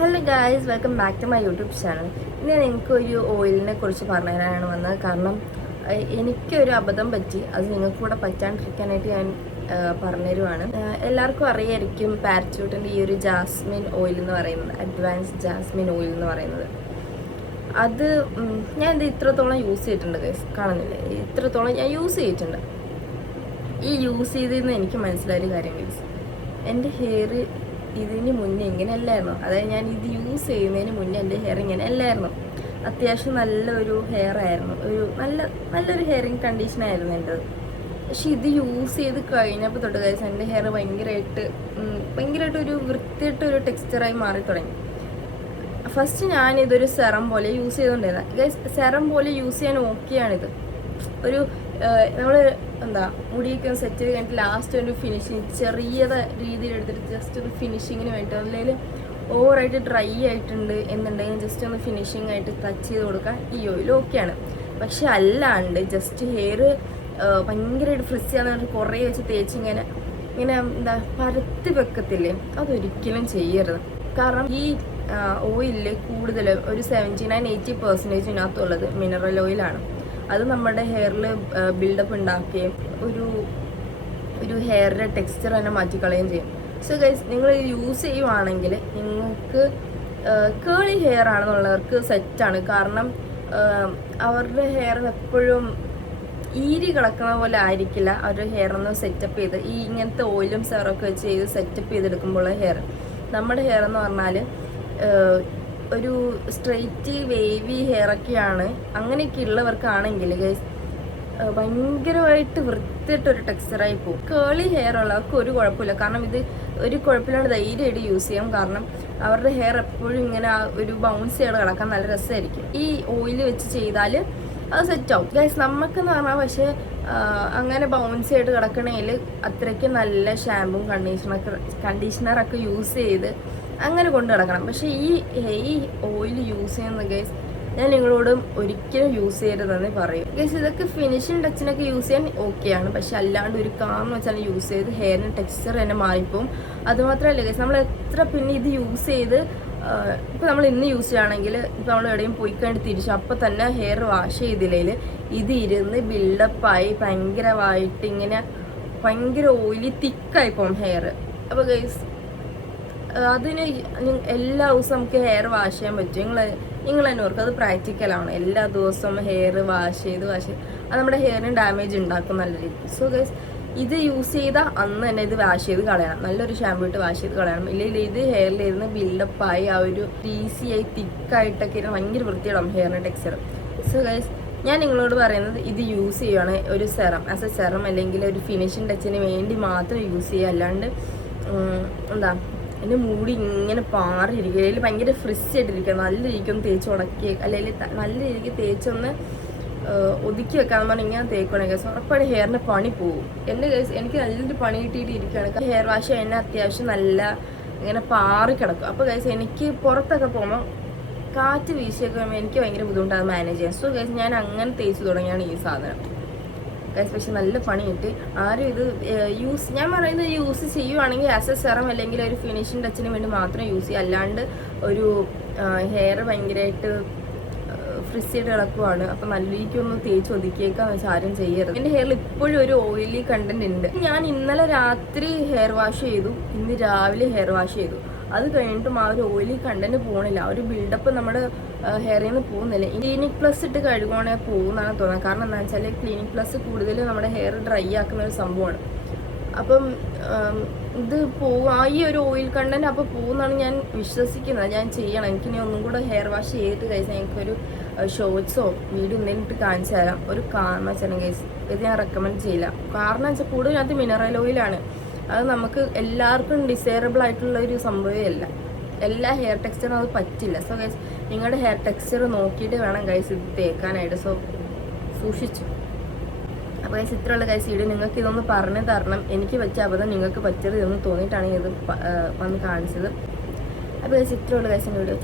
Hello guys, welcome back to my YouTube channel. ഇന്ന് നിങ്ങൾക്കൊരു ഓയിലിനെ കുറിച്ച് പറഞ്ഞു തരാനാണ് വന്നത്. കാരണം എനിക്കൊരു അബദ്ധം പറ്റി, അത് നിങ്ങൾക്ക് കൂടെ പറ്റാണ്ടിരിക്കാനായിട്ട് ഞാൻ പറഞ്ഞുതരുവാണ്. എല്ലാവർക്കും അറിയായിരിക്കും പാരച്യൂട്ടിൻ്റെ ഈ ഒരു ജാസ്മിൻ ഓയിൽ എന്ന് പറയുന്നത്, അഡ്വാൻസ് ജാസ്മിൻ ഓയിൽ എന്ന് പറയുന്നത്. അത് ഞാൻ ഇത് ഇത്രത്തോളം യൂസ് ചെയ്തിട്ടുണ്ട് ഗൈസ്, കാണുന്നില്ലേ? ഇത്രത്തോളം ഞാൻ യൂസ് ചെയ്തിട്ടുണ്ട്. ഈ യൂസ് ചെയ്തതെന്ന് എനിക്ക് മനസ്സിലായൊരു കാര്യം ഗൈസ്, എൻ്റെ ഹെയർ ഇതിന് മുന്നേ ഇങ്ങനെ അല്ലായിരുന്നു. അതായത് ഞാൻ ഇത് യൂസ് ചെയ്യുന്നതിന് മുന്നേ എൻ്റെ ഹെയർ ഇങ്ങനെ അല്ലായിരുന്നു. അത്യാവശ്യം നല്ലൊരു ഹെയർ ആയിരുന്നു, നല്ലൊരു ഹെയറിങ് കണ്ടീഷനായിരുന്നു എൻ്റെത്. പക്ഷെ ഇത് യൂസ് ചെയ്ത് കഴിഞ്ഞപ്പോൾ തൊട്ട് ഗൈസ് എൻ്റെ ഹെയർ ഭയങ്കരമായിട്ട് ഒരു വൃത്തിയായിട്ടൊരു ടെക്സ്ചറായി മാറി തുടങ്ങി. ഫസ്റ്റ് ഞാനിതൊരു സെറം പോലെ യൂസ് ചെയ്തുകൊണ്ടിരുന്നത് ഗൈസ്. സെറം പോലെ യൂസ് ചെയ്യാൻ ഓക്കെയാണിത്. ഒരു നമ്മൾ മുടിയൊക്കെ സെറ്റ് ചെയ്ത് കഴിഞ്ഞിട്ട് ലാസ്റ്റ് ഒരു ഫിനിഷിങ് ചെറിയ രീതിയിൽ എടുത്തിട്ട് ജസ്റ്റ് ഒരു ഫിനിഷിങ്ങിന് വേണ്ടി, അല്ലെങ്കിൽ ഓവറായിട്ട് ഡ്രൈ ആയിട്ടുണ്ട് എന്നുണ്ടെങ്കിൽ ജസ്റ്റ് ഒന്ന് ഫിനിഷിങ് ആയിട്ട് ടച്ച് ചെയ്ത് കൊടുക്കാൻ ഈ ഓയിൽ ഓക്കെയാണ്. പക്ഷെ അല്ലാണ്ട് ജസ്റ്റ് ഹെയർ ഭയങ്കരമായിട്ട് ഫ്രിസ് ചെയ്യാന്ന് പറഞ്ഞിട്ട് കുറേ വെച്ച് തേച്ച് ഇങ്ങനെ പരത്തി വെക്കത്തില്ലേ, അതൊരിക്കലും ചെയ്യരുത്. കാരണം ഈ ഓയിലിൽ കൂടുതൽ ഒരു 79-80% ഇതിനകത്തുള്ളത് മിനറൽ ഓയിലാണ്. അത് നമ്മുടെ ഹെയറിൽ ബിൽഡപ്പ് ഉണ്ടാക്കുകയും ഒരു ഹെയറിൻ്റെ ടെക്സ്ചർ തന്നെ മാറ്റിക്കളയുകയും ചെയ്യും. സോ ഗൈസ്, നിങ്ങൾ യൂസ് ചെയ്യുവാണെങ്കിൽ നിങ്ങൾക്ക് കേളി ഹെയർ ആണെന്നുള്ളവർക്ക് സെറ്റാണ്. കാരണം അവരുടെ ഹെയർ എപ്പോഴും ഈരി കിടക്കുന്ന പോലെ ആയിരിക്കില്ല അവരുടെ ഹെയർ ഒന്ന് സെറ്റപ്പ് ചെയ്ത് ഈ ഇങ്ങനത്തെ ഓയിലും സെറൊക്കെ വെച്ച് ചെയ്ത് സെറ്റപ്പ് ചെയ്തെടുക്കുമ്പോൾ ഹെയർ. നമ്മുടെ ഹെയർ എന്ന് പറഞ്ഞാൽ ഒരു സ്ട്രെയിറ്റ് വേവി ഹെയറൊക്കെയാണ്. അങ്ങനെയൊക്കെ ഉള്ളവർക്കാണെങ്കിൽ ഗൈസ് ഭയങ്കരമായിട്ട് വൃത്തിയായിട്ടൊരു ടെക്സ്ചറായി പോകും. കേളി ഹെയർ ഉള്ളവർക്ക് ഒരു കുഴപ്പമില്ല, കാരണം ഇത് ഒരു കുഴപ്പമില്ലാണ്ട് ധൈര്യമായിട്ട് യൂസ് ചെയ്യാം. കാരണം അവരുടെ ഹെയർ എപ്പോഴും ഇങ്ങനെ ഒരു ബൗൺസ് ചെയ്ത് കിടക്കാൻ നല്ല രസമായിരിക്കും. ഈ ഓയിൽ വെച്ച് ചെയ്താൽ അത് സെറ്റാവും ഗൈസ്. നമുക്കെന്ന് പറഞ്ഞാൽ പക്ഷേ അങ്ങനെ ബൗൺസ് ചെയ്ത് കിടക്കണേൽ അത്രയ്ക്ക് നല്ല ഷാമ്പും കണ്ടീഷണറൊക്കെ യൂസ് ചെയ്ത് അങ്ങനെ കൊണ്ട് കിടക്കണം. പക്ഷേ ഈ ഓയിൽ യൂസ് ചെയ്യുന്ന ഗൈസ് ഞാൻ നിങ്ങളോടും ഒരിക്കലും യൂസ് ചെയ്യരുതെന്ന് പറയും ഗൈസ്. ഇതൊക്കെ ഫിനിഷിങ് ടച്ചിനൊക്കെ യൂസ് ചെയ്യാൻ ഓക്കെയാണ്, പക്ഷെ അല്ലാണ്ട് ഒരു കാർന്ന് വെച്ചാൽ യൂസ് ചെയ്ത് ഹെയറിന് ടെക്സ്ചർ തന്നെ മാറിപ്പോവും. അതുമാത്രമല്ല ഗൈസ്, നമ്മൾ എത്ര പിന്നെ ഇത് യൂസ് ചെയ്ത് ഇപ്പോൾ നമ്മൾ ഇന്ന് യൂസ് ചെയ്യുകയാണെങ്കിൽ ഇപ്പോൾ നമ്മൾ എവിടെയും പോയി കഴിഞ്ഞിട്ട് തിരിച്ചു അപ്പോൾ തന്നെ ഹെയർ വാഷ് ചെയ്തില്ലെങ്കിൽ ഇത് ഇരുന്ന് ബിൽഡപ്പായി ഭയങ്കരമായിട്ട് ഇങ്ങനെ ഭയങ്കര ഓയിലി തിക്കായി പോകും ഹെയർ. അപ്പോൾ ഗൈസ് അതിന് എല്ലാ ദിവസവും നമുക്ക് ഹെയർ വാഷ് ചെയ്യാൻ പറ്റും. നിങ്ങൾ തന്നെ ഓർക്കും, അത് പ്രാക്ടിക്കലാണ്. എല്ലാ ദിവസവും ഹെയർ വാഷ് ചെയ്ത് അത് നമ്മുടെ ഹെയറിന് ഡാമേജ് ഉണ്ടാക്കും നല്ല രീതിയിൽ. സോ ഗൈസ്, ഇത് യൂസ് ചെയ്താൽ അന്ന് തന്നെ ഇത് വാഷ് ചെയ്ത് കളയണം, നല്ലൊരു ഷാമ്പൂ ഇട്ട് വാഷ് ചെയ്ത് കളയണം. ഇല്ലെങ്കിൽ ഇത് ഹെയറിലിരുന്ന് ബിൽഡപ്പായി ആ ഒരു ഈസിയായി തിക്കായിട്ടൊക്കെ ഇരുന്ന് ഭയങ്കര വൃത്തിയിടാം ഹെയറിന് ടെക്സ്ചർ. സോ ഗൈസ്, ഞാൻ നിങ്ങളോട് പറയുന്നത് ഇത് യൂസ് ചെയ്യുകയാണ് ഒരു സെറം ആസ് എ സെറം അല്ലെങ്കിൽ ഒരു ഫിനിഷിങ് ടച്ചിന് വേണ്ടി മാത്രം യൂസ് ചെയ്യുക. അല്ലാണ്ട് എൻ്റെ മുടി ഇങ്ങനെ പാറിയിരിക്കുക, അല്ലെങ്കിൽ ഭയങ്കര ഫ്രിസ് ആയിട്ടിരിക്കുക, നല്ല രീതിക്കൊന്ന് തേച്ച് ഉടക്കി അല്ലെങ്കിൽ നല്ല രീതിക്ക് തേച്ചൊന്ന് ഒതുക്കി വെക്കാൻ പറഞ്ഞാൽ ഇങ്ങനെ തേക്കുകയാണെങ്കിൽ കേസ് ഉറപ്പായിട്ട് ഹെയറിൻ്റെ പണി പോകും. എൻ്റെ കേസ് എനിക്ക് നല്ലൊരു പണി കിട്ടിയിട്ട് ഇരിക്കുകയാണ്. ഹെയർ വാഷ് എന്നെ അത്യാവശ്യം നല്ല ഇങ്ങനെ പാറി കിടക്കും. അപ്പോൾ കേസ് എനിക്ക് പുറത്തൊക്കെ പോകുമ്പോൾ കാറ്റ് വീശിയൊക്കെ എനിക്ക് ഭയങ്കര ബുദ്ധിമുട്ടാണ് മാനേജ് ചെയ്യാൻ. സോ കേസ് ഞാൻ അങ്ങനെ തേച്ച് തുടങ്ങിയാണ് ഈ സാധനം ഗൈസ്. പക്ഷെ നല്ല പണി കിട്ടി. ആരും ഇത് ഞാൻ പറയുന്നത് യൂസ് ചെയ്യുവാണെങ്കിൽ ആസ് എ സെറം അല്ലെങ്കിൽ ഒരു ഫിനിഷിങ് ടച്ചിന് വേണ്ടി മാത്രം യൂസ് ചെയ്യുക. അല്ലാണ്ട് ഒരു ഹെയർ ഭയങ്കരമായിട്ട് ഫ്രിസ് ചെയ്ത് കിടക്കുവാണ് അപ്പോൾ നല്ല രീതിക്കൊന്ന് തേച്ച് ഒതുക്കിയേക്കാന്ന് വെച്ചാൽ ആരും ചെയ്യരുത്. എൻ്റെ ഹെയറിൽ ഇപ്പോഴും ഒരു ഓയിലി കണ്ടന്റ് ഉണ്ട്. ഞാൻ ഇന്നലെ രാത്രി ഹെയർ വാഷ് ചെയ്തു, ഇന്ന് രാവിലെ ഹെയർ വാഷ് ചെയ്തു. അത് കഴിഞ്ഞിട്ടും ആ ഒരു ഓയിലി കണ്ടന്റ് പോകണില്ല, ആ ഒരു ബിൽഡപ്പ് നമ്മുടെ ഹെയറിൽ നിന്ന് പോകുന്നില്ല. ക്ലിനിക് പ്ലസ് ഇട്ട് കഴുകുവാണെങ്കിൽ പോകുന്നതാണ് തോന്നുന്നത്. കാരണം എന്താ വെച്ചാൽ ക്ലിനിക് പ്ലസ് കൂടുതൽ നമ്മുടെ ഹെയർ ഡ്രൈ ആക്കുന്ന ഒരു സംഭവമാണ്. അപ്പം ഇത് ഈ ഒരു ഓയിൽ കണ്ടന്റ് അപ്പോൾ പോകുന്നതാണ് ഞാൻ വിശ്വസിക്കുന്നത്. ഞാൻ ചെയ്യണം. എനിക്കിനി ഒന്നും കൂടെ ഹെയർ വാഷ് ചെയ്തിട്ട് കഴിച്ചാൽ എനിക്കൊരു ഷോർട്സോ വീഡിയോ എന്തെങ്കിലും ഇട്ട് കാണിച്ചു തരാം. ഒരു കാരണം വെച്ചാൽ ഗൈസ് ഇത് ഞാൻ റെക്കമെൻഡ് ചെയ്യില്ല. കാരണം വെച്ചാൽ കൂടുതലകത്ത് മിനറൽ ഓയിലാണ്. അത് നമുക്ക് എല്ലാവർക്കും ഡിസൈറബിൾ ആയിട്ടുള്ള ഒരു സംഭവമേ അല്ല. എല്ലാ ഹെയർ ടെക്സ്ചറും അത് പറ്റില്ല. സോ ഗൈസ്, നിങ്ങളുടെ ഹെയർ ടെക്സ്ചർ നോക്കിയിട്ട് വേണം ഗൈസ് ഇത് തേക്കാനായിട്ട്. സോ സൂക്ഷിച്ചു. അപ്പോൾ ഗൈസ്, ഇത്രയുള്ള ഗൈസ് വീഡിയോ നിങ്ങൾക്ക് ഇതൊന്ന് പറഞ്ഞു തരണം. എനിക്ക് പറ്റ അബദ്ധം നിങ്ങൾക്ക് പറ്റിയത് ഇതൊന്ന് തോന്നിയിട്ടാണ് ഇത് വന്ന് കാണിച്ചത്. അപ്പോൾ ഗൈസ്, ഇത്രയുള്ള ഗൈസിൻ്റെ വീഡിയോ.